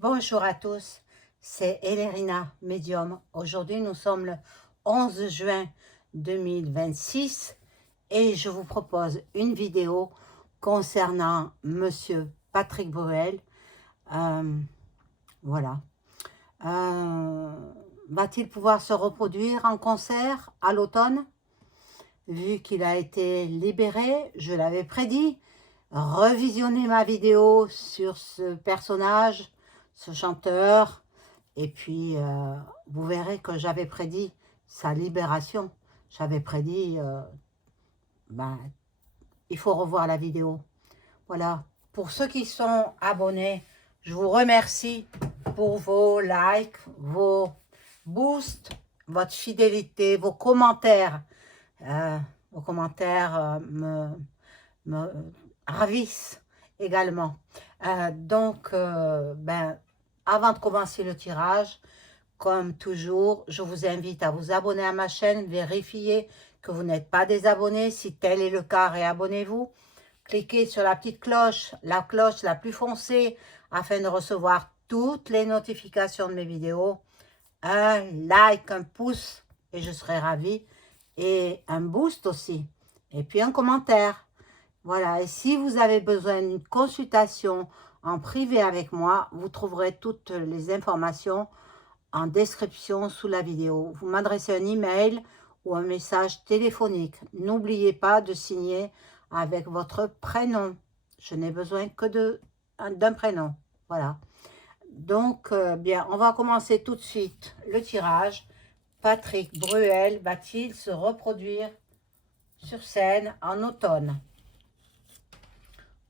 Bonjour à tous, c'est Elérina, médium. Aujourd'hui, nous sommes le 11 juin 2026 et je vous propose une vidéo concernant Monsieur Patrick Bruel. Voilà. Va-t-il pouvoir se reproduire en concert à l'automne? Vu qu'il a été libéré, je l'avais prédit. Revisionnez ma vidéo sur ce personnage, ce chanteur, et puis vous verrez que j'avais prédit sa libération. J'avais prédit, il faut revoir la vidéo. Voilà, pour ceux qui sont abonnés, je vous remercie pour vos likes, vos boosts, votre fidélité, vos commentaires. Vos commentaires me ravissent également. Avant de commencer le tirage, comme toujours, je vous invite à vous abonner à ma chaîne, vérifiez que vous n'êtes pas désabonné. Si tel est le cas, réabonnez-vous. Cliquez sur la petite cloche la plus foncée, afin de recevoir toutes les notifications de mes vidéos. Un like, un pouce, et je serai ravie. Et un boost aussi. Et puis un commentaire. Voilà, et si vous avez besoin d'une consultation en privé avec moi, vous trouverez toutes les informations en description sous la vidéo. Vous m'adressez un email ou un message téléphonique. N'oubliez pas de signer avec votre prénom. Je n'ai besoin que d'un prénom. Voilà. Donc, bien, on va commencer tout de suite le tirage. Patrick Bruel va-t-il se reproduire sur scène en automne?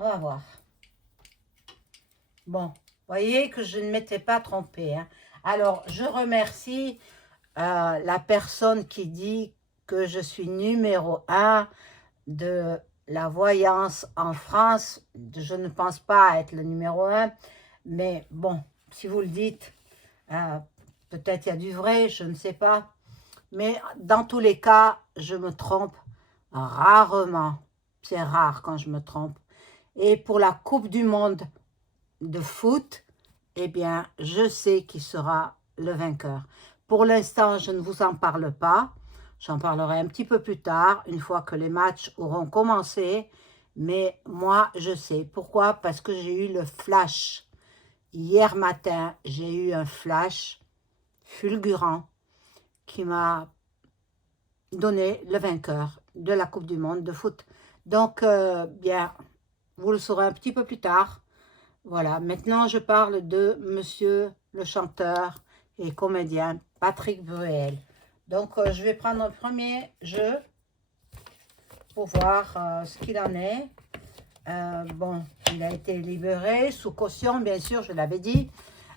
On va voir. Bon, voyez que je ne m'étais pas trompée. Hein. Alors, je remercie la personne qui dit que je suis numéro 1 de la voyance en France. Je ne pense pas être le numéro 1, mais bon, si vous le dites, peut-être il y a du vrai, je ne sais pas. Mais dans tous les cas, je me trompe rarement. C'est rare quand je me trompe. Et pour la Coupe du Monde de foot, eh bien, je sais qui sera le vainqueur. Pour l'instant, je ne vous en parle pas. J'en parlerai un petit peu plus tard, une fois que les matchs auront commencé. Mais moi, je sais. Pourquoi? Parce que j'ai eu le flash. Hier matin, j'ai eu un flash fulgurant qui m'a donné le vainqueur de la Coupe du Monde de foot. Donc, bien, vous le saurez un petit peu plus tard. Voilà, maintenant je parle de monsieur le chanteur et comédien Patrick Bruel. Donc, je vais prendre le premier jeu pour voir ce qu'il en est. Bon, il a été libéré sous caution, bien sûr, je l'avais dit.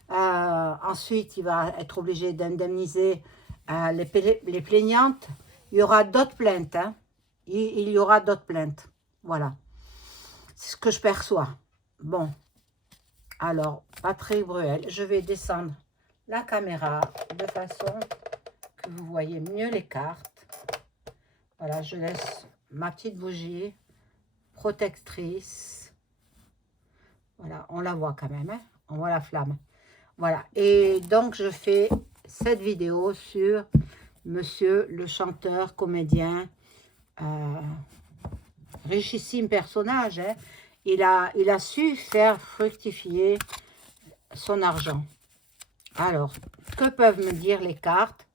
Ensuite, il va être obligé d'indemniser les plaignantes. Il y aura d'autres plaintes. Hein. Il y aura d'autres plaintes. Voilà. C'est ce que je perçois. Bon. Alors, Patrick Bruel, je vais descendre la caméra de façon que vous voyez mieux les cartes. Voilà, je laisse ma petite bougie protectrice. Voilà, on la voit quand même. Hein, on voit la flamme. Voilà, et donc je fais cette vidéo sur monsieur le chanteur, comédien, richissime personnage. Hein. Il a su faire fructifier son argent. Alors, que peuvent me dire les cartes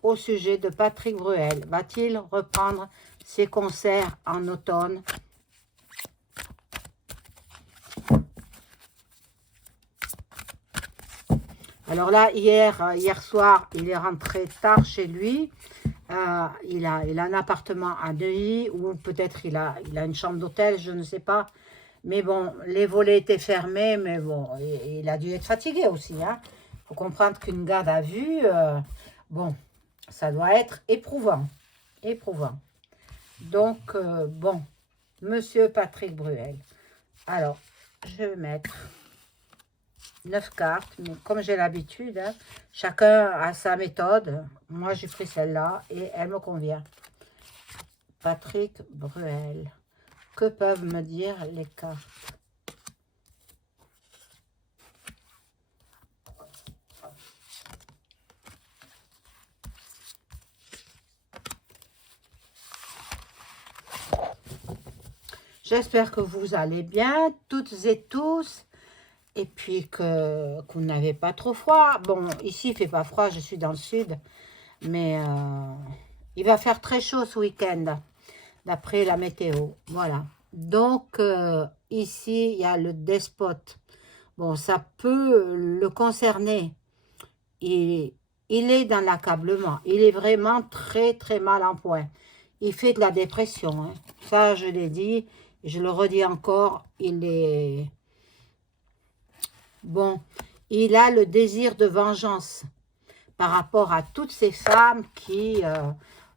au sujet de Patrick Bruel? Va-t-il reprendre ses concerts en automne? Alors là, hier soir, il est rentré tard chez lui. Il a un appartement à Neuilly, ou peut-être il a une chambre d'hôtel, je ne sais pas. Mais bon, les volets étaient fermés, mais bon, il a dû être fatigué aussi. Hein. Faut comprendre qu'une garde à vue, bon, ça doit être éprouvant. Éprouvant. Donc, bon, monsieur Patrick Bruel. Alors, je vais mettre 9 cartes, mais comme j'ai l'habitude, hein, chacun a sa méthode. Moi, j'ai pris celle-là et elle me convient. Patrick Bruel. Que peuvent me dire les cartes? J'espère que vous allez bien, toutes et tous. Et puis que vous n'avez pas trop froid. Bon, ici, il fait pas froid, je suis dans le sud. Mais il va faire très chaud ce week-end, d'après la météo. Voilà. Donc, ici, il y a le despote. Bon, ça peut le concerner. Il, il est dans l'accablement. Il est vraiment très, très mal en point. Il fait de la dépression, hein. Ça, je l'ai dit. Je le redis encore. Il est... Bon, il a le désir de vengeance par rapport à toutes ces femmes qui,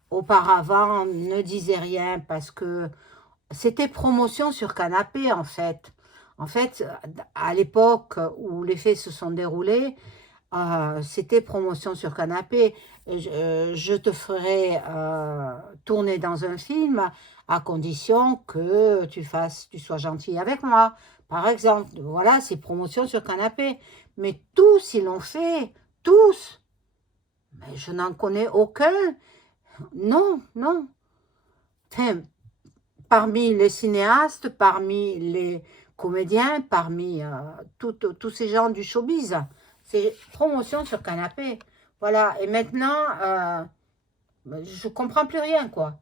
auparavant, ne disaient rien parce que c'était promotion sur canapé, en fait. En fait, à l'époque où les faits se sont déroulés, c'était promotion sur canapé. Je te ferai tourner dans un film à condition que tu sois gentil avec moi. Par exemple, voilà, c'est promotion sur canapé. Mais tous, ils l'ont fait. Tous. Mais je n'en connais aucun. Non, non. Enfin, parmi les cinéastes, parmi les comédiens, parmi tous ces gens du showbiz. C'est promotion sur canapé. Voilà. Et maintenant, je comprends plus rien, quoi.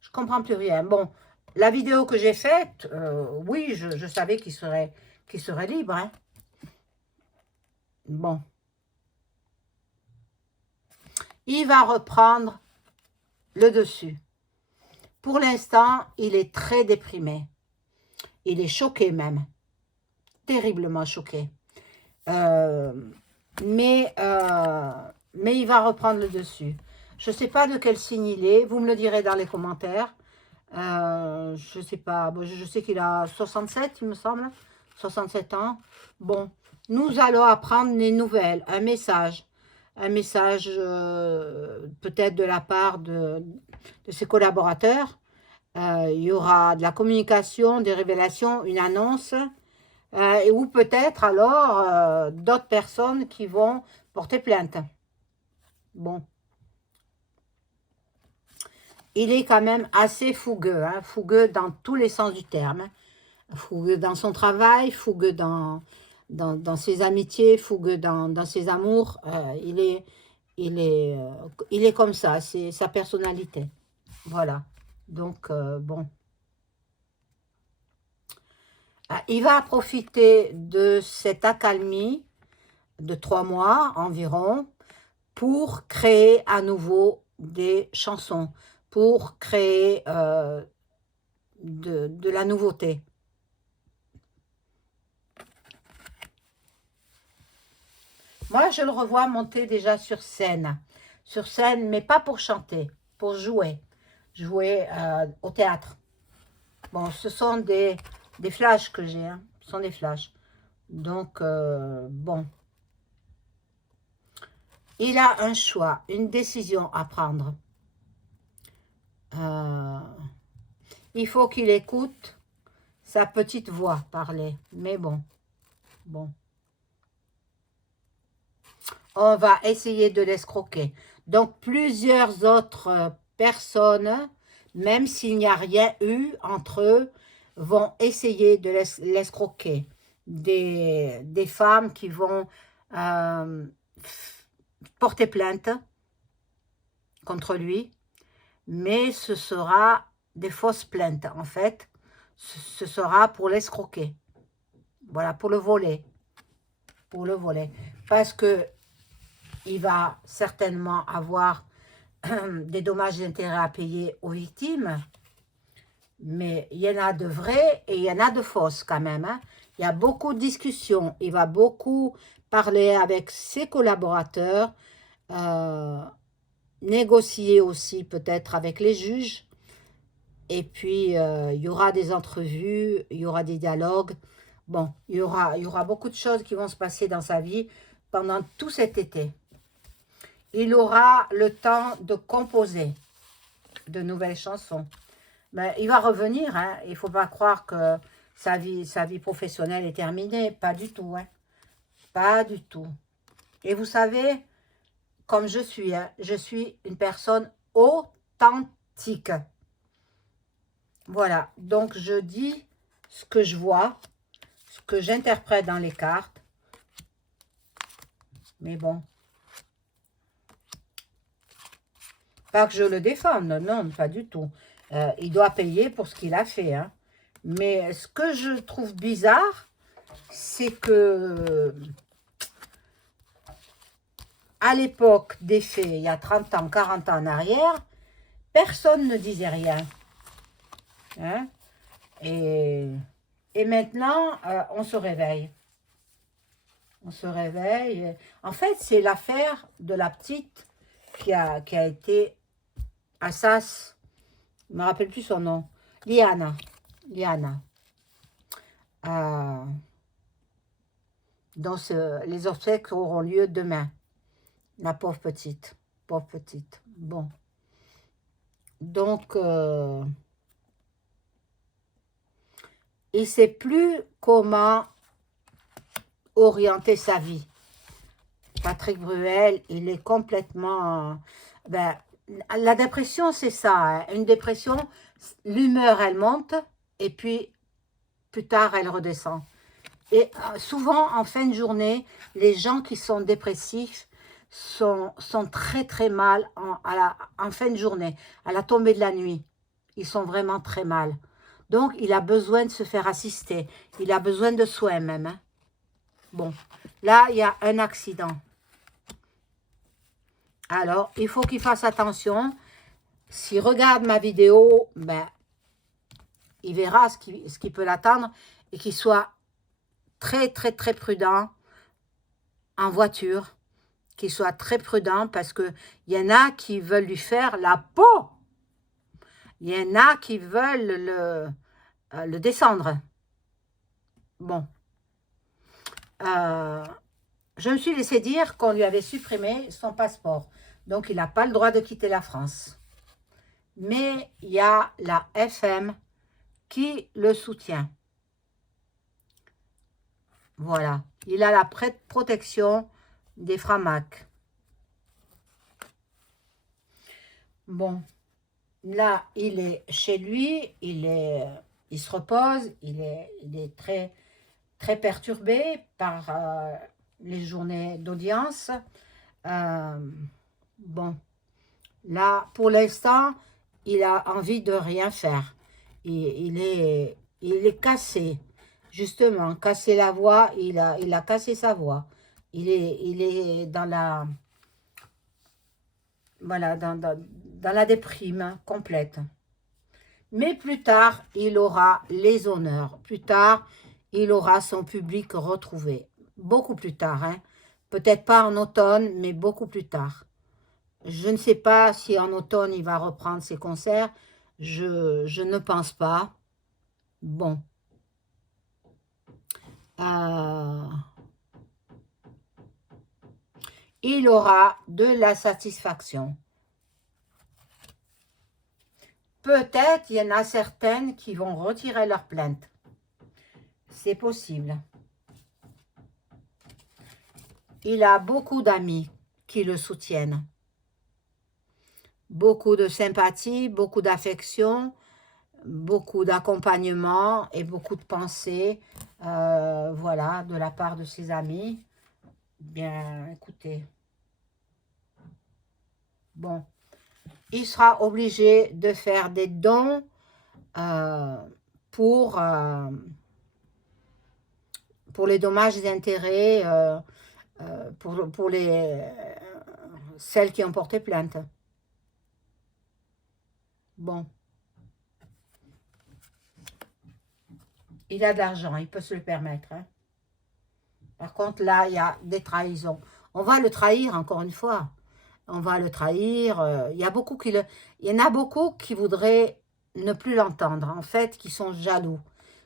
Je comprends plus rien. Bon, la vidéo que j'ai faite, oui, je savais qu'il serait libre, hein. Bon. Il va reprendre le dessus. Pour l'instant, il est très déprimé. Il est choqué même. Terriblement choqué. Mais il va reprendre le dessus. Je ne sais pas de quel signe il est. Vous me le direz dans les commentaires. Je ne sais pas. Bon, je sais qu'il a 67, il me semble. 67 ans. Bon, nous allons apprendre des nouvelles. Un message. Un message peut-être de la part de ses collaborateurs. Il y aura de la communication, des révélations, une annonce. Ou peut-être alors d'autres personnes qui vont porter plainte. Bon. Il est quand même assez fougueux, hein, fougueux dans tous les sens du terme. Fougueux dans son travail, fougueux dans ses amitiés, fougueux dans ses amours. Il est comme ça, c'est sa personnalité. Voilà. Donc, bon. Il va profiter de cette accalmie de 3 mois environ pour créer à nouveau des chansons, pour créer de la nouveauté. Moi, je le revois monter déjà sur scène, mais pas pour chanter, pour jouer au théâtre. Bon, ce sont des flashs que j'ai, hein. Ce sont des flashs. Donc, bon. Il a un choix, une décision à prendre. Il faut qu'il écoute sa petite voix parler. Mais bon, bon. On va essayer de l'escroquer. Donc, plusieurs autres personnes, même s'il n'y a rien eu entre eux, vont essayer de l'escroquer. Des femmes qui vont porter plainte contre lui, mais ce sera des fausses plaintes, en fait. Ce sera pour l'escroquer. Voilà, pour le voler. Pour le voler. Parce que il va certainement avoir des dommages d'intérêt à payer aux victimes, mais il y en a de vrais et il y en a de fausses quand même, hein. Il y a beaucoup de discussions, il va beaucoup parler avec ses collaborateurs, négocier aussi peut-être avec les juges, et puis il y aura des entrevues, il y aura des dialogues. Bon, il y aura beaucoup de choses qui vont se passer dans sa vie pendant tout cet été. Il aura le temps de composer de nouvelles chansons. Mais il va revenir, hein. Il ne faut pas croire que sa vie professionnelle est terminée. Pas du tout, hein. Pas du tout. Et vous savez, comme je suis, hein, je suis une personne authentique. Voilà, donc je dis ce que je vois, ce que j'interprète dans les cartes. Mais bon, pas que je le défende, non, pas du tout. Il doit payer pour ce qu'il a fait. Hein. Mais ce que je trouve bizarre, c'est que à l'époque des faits, il y a 30 ans, 40 ans en arrière, personne ne disait rien. Hein. Et maintenant, on se réveille. On se réveille. En fait, c'est l'affaire de la petite qui a été assas. Je ne me rappelle plus son nom. Liana. Liana. Donc, les obsèques auront lieu demain. La pauvre petite. Pauvre petite. Bon. Donc, il ne sait plus comment orienter sa vie. Patrick Bruel, il est complètement... ben, la dépression, c'est ça. Hein. Une dépression, l'humeur, elle monte et puis plus tard, elle redescend. Et souvent, en fin de journée, les gens qui sont dépressifs sont très très mal en fin de journée, à la tombée de la nuit. Ils sont vraiment très mal. Donc, il a besoin de se faire assister. Il a besoin de soins même. Hein. Bon, là, il y a un accident. Alors, il faut qu'il fasse attention. S'il regarde ma vidéo, ben, il verra ce qui peut l'attendre et qu'il soit très, très, très prudent en voiture. Qu'il soit très prudent parce qu'il y en a qui veulent lui faire la peau. Il y en a qui veulent le descendre. Bon. Je me suis laissé dire qu'on lui avait supprimé son passeport. Donc, il n'a pas le droit de quitter la France. Mais il y a la FM qui le soutient. Voilà. Il a la protection des Framac. Bon. Là, il est chez lui. Il se repose. Il est très, très perturbé par les journées d'audience. Bon. Là, pour l'instant, il a envie de rien faire. Il est cassé. Justement, casser la voix, il a cassé sa voix. Il est dans la, voilà, dans la déprime complète. Mais plus tard, il aura les honneurs. Plus tard, il aura son public retrouvé. Beaucoup plus tard, hein. Peut-être pas en automne, mais beaucoup plus tard. Je ne sais pas si en automne, il va reprendre ses concerts. Je ne pense pas. Bon. Il aura de la satisfaction. Peut-être il y en a certaines qui vont retirer leur plainte. C'est possible. Il a beaucoup d'amis qui le soutiennent. Beaucoup de sympathie, beaucoup d'affection, beaucoup d'accompagnement et beaucoup de pensées, voilà, de la part de ses amis. Bien, écoutez. Bon, il sera obligé de faire des dons pour les dommages et intérêts, pour celles qui ont porté plainte. Bon. Il a de l'argent, il peut se le permettre. Hein. Par contre, là, il y a des trahisons. On va le trahir, encore une fois. On va le trahir. Il y en a beaucoup qui voudraient ne plus l'entendre, en fait, qui sont jaloux.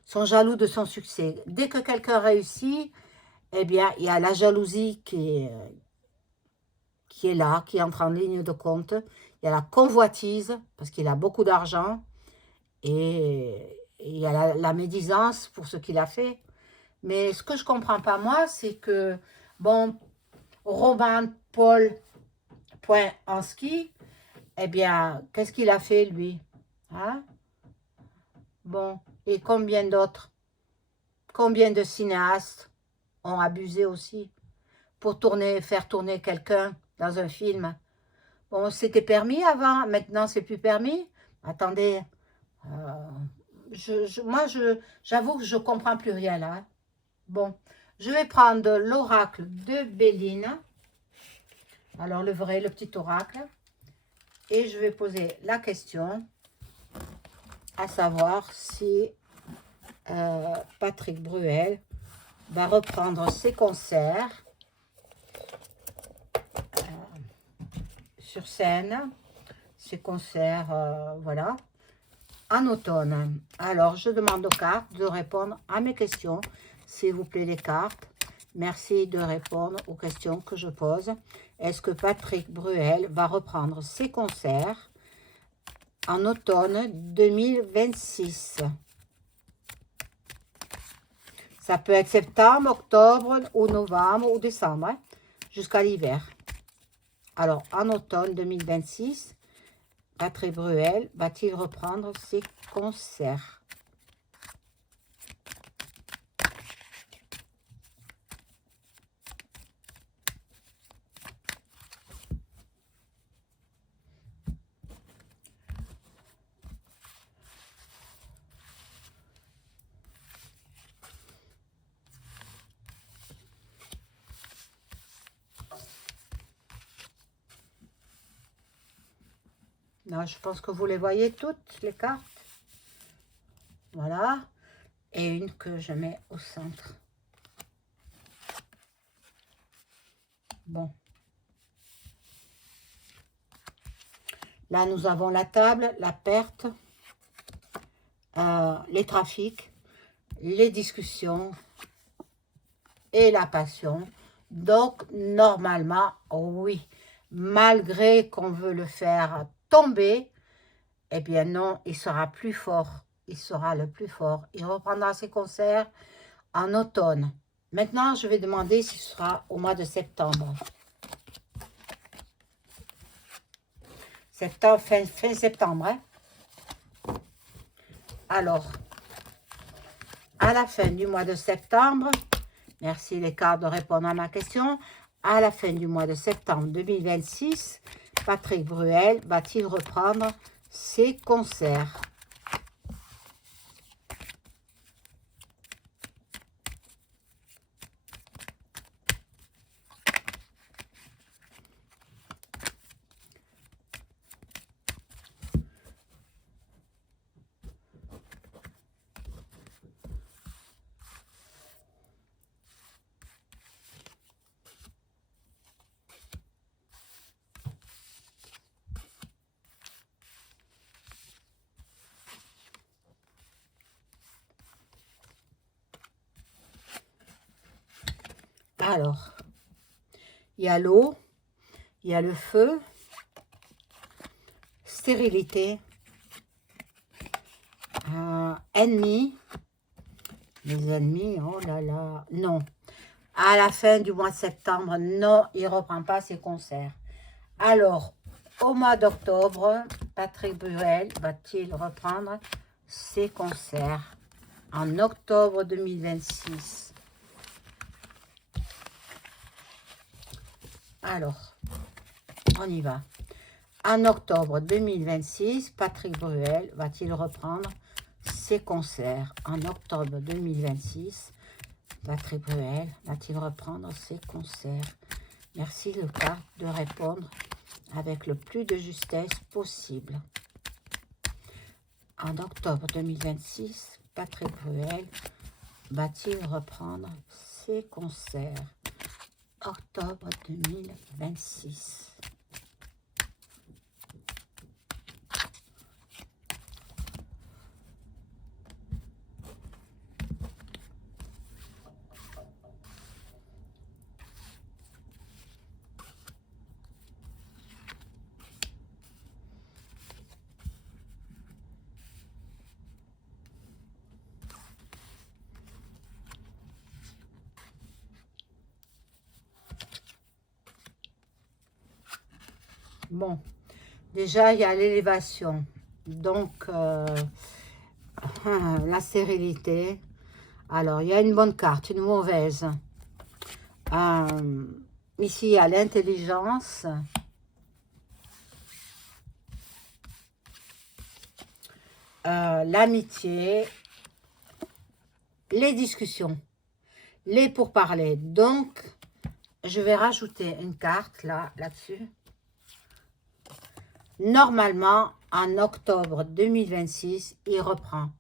Sont jaloux de son succès. Dès que quelqu'un réussit, eh bien, il y a la jalousie qui est là, qui entre en ligne de compte. Il y a la convoitise, parce qu'il a beaucoup d'argent. Et il y a la médisance pour ce qu'il a fait. Mais ce que je ne comprends pas, moi, c'est que, bon, Roman Paul Polanski, eh bien, qu'est-ce qu'il a fait, lui? Hein? Bon, et combien d'autres? Combien de cinéastes ont abusé aussi pour faire tourner quelqu'un dans un film? Bon, c'était permis avant, maintenant c'est plus permis. Attendez, moi j'avoue que je comprends plus rien là, hein. Bon, je vais prendre l'oracle de Béline, alors le vrai, le petit oracle, et je vais poser la question, à savoir si Patrick Bruel va reprendre ses concerts sur scène, ses concerts, voilà, en automne. Alors, je demande aux cartes de répondre à mes questions. S'il vous plaît, les cartes, merci de répondre aux questions que je pose. Est-ce que Patrick Bruel va reprendre ses concerts en automne 2026? Ça peut être septembre, octobre, ou novembre, ou décembre, hein, jusqu'à l'hiver. Alors, en automne 2026, Patrick Bruel va-t-il reprendre ses concerts? Non, je pense que vous les voyez toutes, les cartes. Voilà. Et une que je mets au centre. Bon. Là, nous avons la table, la perte, les trafics, les discussions et la passion. Donc, normalement, oui, malgré qu'on veut le faire tomber, eh bien non, il sera plus fort. Il sera le plus fort. Il reprendra ses concerts en automne. Maintenant, je vais demander si ce sera au mois de septembre. Septembre, fin septembre, hein? Alors, à la fin du mois de septembre, merci les cartes de répondre à ma question. À la fin du mois de septembre 2026, Patrick Bruel va-t-il reprendre ses concerts? Alors, il y a l'eau, il y a le feu, stérilité, ennemis, les ennemis, oh là là, non. À la fin du mois de septembre, non, il ne reprend pas ses concerts. Alors, au mois d'octobre, Patrick Bruel va-t-il reprendre ses concerts en octobre 2026? Alors, on y va. En octobre 2026, Patrick Bruel va-t-il reprendre ses concerts? En octobre 2026, Patrick Bruel va-t-il reprendre ses concerts? Merci Lucas de répondre avec le plus de justesse possible. En octobre 2026, Patrick Bruel va-t-il reprendre ses concerts? Octobre 2026. Bon, déjà, il y a l'élévation. Donc, La stérilité. Alors, il y a une bonne carte, une mauvaise. Ici, il y a l'intelligence. L'amitié. Les discussions. Les pourparlers. Donc, je vais rajouter une carte là-dessus. Normalement, en octobre 2026, il reprend.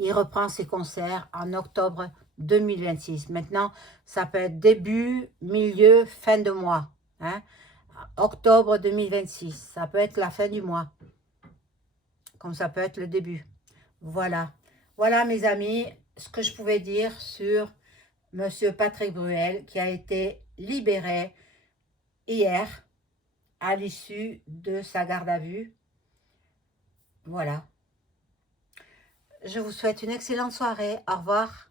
Il reprend ses concerts en octobre 2026. Maintenant, ça peut être début, milieu, fin de mois. Hein? Octobre 2026, ça peut être la fin du mois. Comme ça peut être le début. Voilà. Voilà, mes amis, ce que je pouvais dire sur Monsieur Patrick Bruel, qui a été libéré hier à l'issue de sa garde à vue. Voilà. Je vous souhaite une excellente soirée. Au revoir.